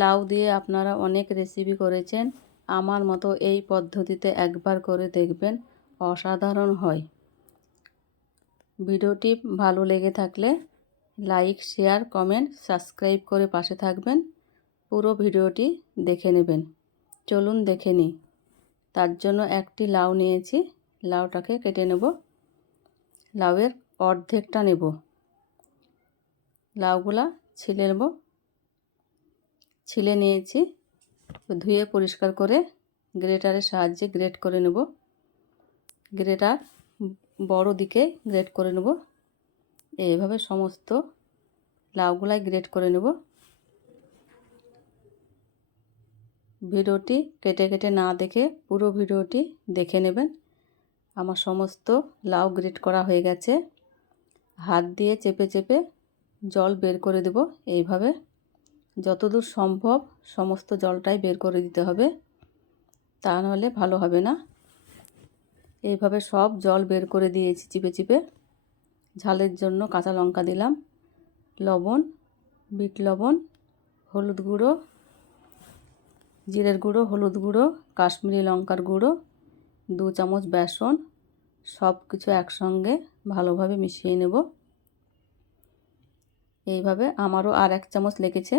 লাউ দিয়ে আপনারা অনেক রেসিপি করেছেন, আমার মতো এই পদ্ধতিতে একবার করে দেখবেন, অসাধারণ হয়। ভিডিওটি ভালো লেগে থাকলে লাইক, শেয়ার, কমেন্ট, সাবস্ক্রাইব করে পাশে থাকবেন। পুরো ভিডিওটি দেখে নেবেন। চলুন দেখে নিই। তার জন্য একটি লাউ নিয়েছি, লাউটাকে কেটে নেব। লাউয়ের অর্ধেকটা নেব। লাউগুলা ছিলে নেব। ছিলে নিয়েছি, ধুয়ে পরিষ্কার করে গ্রেটারের সাহায্যে গ্রেট করে নেব। গ্রেটার বড় দিকে গ্রেট করে নেব। এইভাবে সমস্ত লাউগুলাই গ্রেট করে নেব। ভিডিওটি কেটে কেটে না দেখে পুরো ভিডিওটি দেখে নেবেন। আমার সমস্ত লাউ গ্রেট করা হয়ে গেছে। হাত দিয়ে চেপে চেপে জল বের করে দেব। এইভাবে যতদূর সম্ভব সমস্ত জলটাই বের করে দিতে হবে, তা নাহলে ভালো হবে না। এইভাবে সব জল বের করে দিয়েছি চিপে চিপে। ঝালের জন্য কাঁচা লঙ্কা দিলাম, লবণ, বিট লবণ, হলুদ গুঁড়ো, জিরের গুঁড়ো, হলুদ গুঁড়ো, কাশ্মীরি লঙ্কার গুঁড়ো, 2 চামচ বেসন, সব কিছু একসঙ্গে ভালোভাবে মিশিয়ে নেব। এইভাবে আমারও আর 1 চামচ লেগেছে।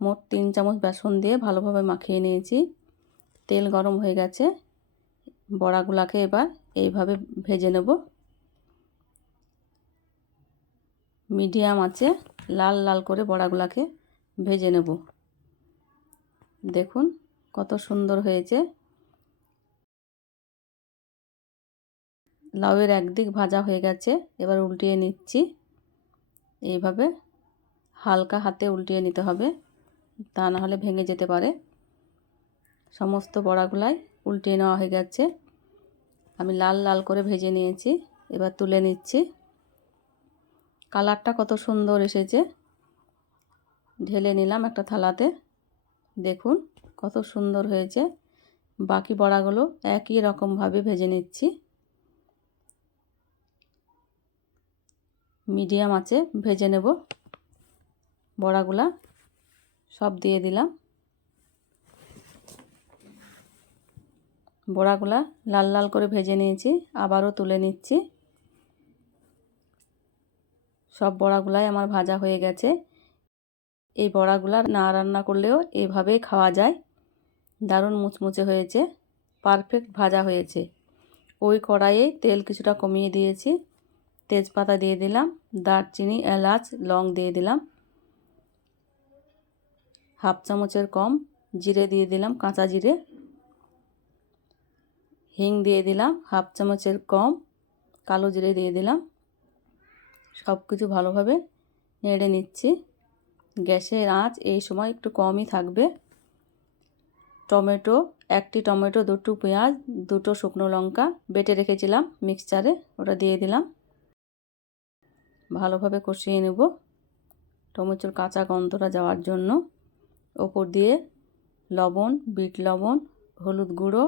মোট 3 চামচ বেসন দিয়ে ভালোভাবে মাখিয়ে নিয়েছি। তেল গরম হয়ে গেছে। বড়াগুলাকে এবার এইভাবে ভেজে নেব। মিডিয়াম আঁচে লাল লাল করে বড়াগুলাকে ভেজে নেব। দেখুন কত সুন্দর হয়েছে। লাউয়ের একদিক ভাজা হয়ে গেছে, এবার উল্টিয়ে নিচ্ছি। এইভাবে হালকা হাতে উল্টিয়ে নিতে হবে, তা না হলে ভেঙে যেতে পারে। সমস্ত বড়াগুলাই উল্টিয়ে নেওয়া হয়ে গেছে। আমি লাল লাল করে ভেজে নিয়েছি, এবার তুলে নিচ্ছি। কালারটা কত সুন্দর এসেছে। ঢেলে নিলাম একটা থালাতে। দেখুন কত সুন্দর হয়েছে। বাকি বড়াগুলো একই রকমভাবে ভেজে নিচ্ছি। মিডিয়াম আঁচে ভেজে নেব। বড়াগুলা সব দিয়ে দিলাম। বড়াগুলা লাল লাল করে ভেজে নিয়েছি, আবারও তুলে নিচ্ছি। সব বড়াগুলাই আমার ভাজা হয়ে গেছে। এই বড়াগুলা না রান্না করলেও এভাবেই খাওয়া যায়। দারুণ মুচমুচে হয়েছে, পারফেক্ট ভাজা হয়েছে। ওই কড়াইয়ে তেল কিছুটা কমিয়ে দিয়েছি। তেজপাতা দিয়ে দিলাম, দারচিনি, এলাচ, লং দিয়ে দিলাম। 1/2 চামচের কম জিরে দিয়ে দিলাম, কাঁচা জিরে। হিং দিয়ে দিলাম 1/2 চামচের কম, কালো জিরে দিয়ে দিলাম। সব কিছু ভালোভাবে নেড়ে নিচ্ছি। গ্যাসের আঁচ এই সময় একটু কমই থাকবে। টমেটো, 1টি টমেটো, 2টো পেঁয়াজ, 2টো শুকনো লঙ্কা বেটে রেখেছিলাম মিক্সচারে, ওটা দিয়ে দিলাম। ভালোভাবে কষিয়ে নেব টমেটোর কাঁচা গন্ধটা যাওয়ার জন্য। ওপর দিয়ে লবণ, বিট লবণ, হলুদ গুঁড়ো,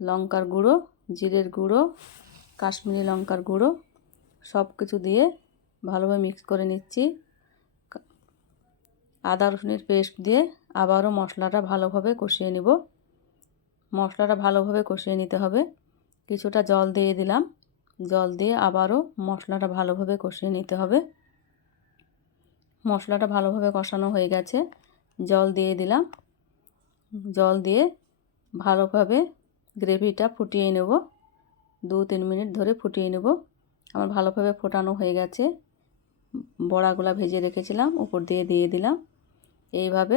লঙ্কার গুঁড়ো, জিরের গুঁড়ো, কাশ্মীরি লঙ্কার গুঁড়ো সব কিছু দিয়ে ভালোভাবে মিক্স করে নিচ্ছি। আদা রসুনের পেস্ট দিয়ে আবারও মশলাটা ভালোভাবে কষিয়ে নেব। মশলাটা ভালোভাবে কষিয়ে নিতে হবে। কিছুটা জল দিয়ে দিলাম। জল দিয়ে আবারও মশলাটা ভালোভাবে কষিয়ে নিতে হবে। মশলাটা ভালোভাবে কষানো হয়ে গেছে, জল দিয়ে দিলাম। জল দিয়ে ভালোভাবে গ্রেভিটা ফুটিয়ে নেব। 2-3 মিনিট ধরে ফুটিয়ে নেব। আমার ভালোভাবে ফোটানো হয়ে গেছে। বড়াগুলা ভেজে রেখেছিলাম উপর দিয়ে দিয়ে দিলাম। এইভাবে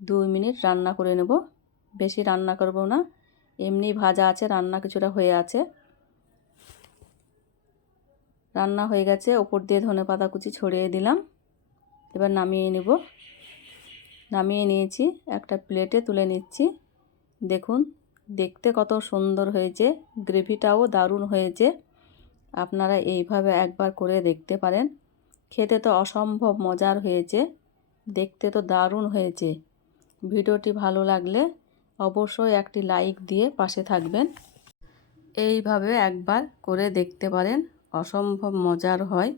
2 মিনিট রান্না করে নেব। বেশি রান্না করব না, এমনি ভাজা আছে, রান্না কিছুটা হয়ে আছে। রান্না হয়ে গেছে, উপর দিয়ে ধনেপাতা কুচি ছড়িয়ে দিলাম। এবার নামিয়ে নেব। নামিয়ে নিয়েছি, একটা প্লেটে তুলে নিচ্ছি। দেখুন দেখতে কত সুন্দর হয়েছে, গ্রেভিটাও দারুণ হয়েছে। আপনারা এইভাবে একবার করে দেখতে পারেন। খেতে তো অসম্ভব মজার হয়েছে, দেখতে তো দারুণ হয়েছে। ভিডিওটি ভালো লাগলে অবশ্যই একটি লাইক দিয়ে পাশে থাকবেন। এইভাবে একবার করে দেখতে পারেন, অসম্ভব মজার হয়।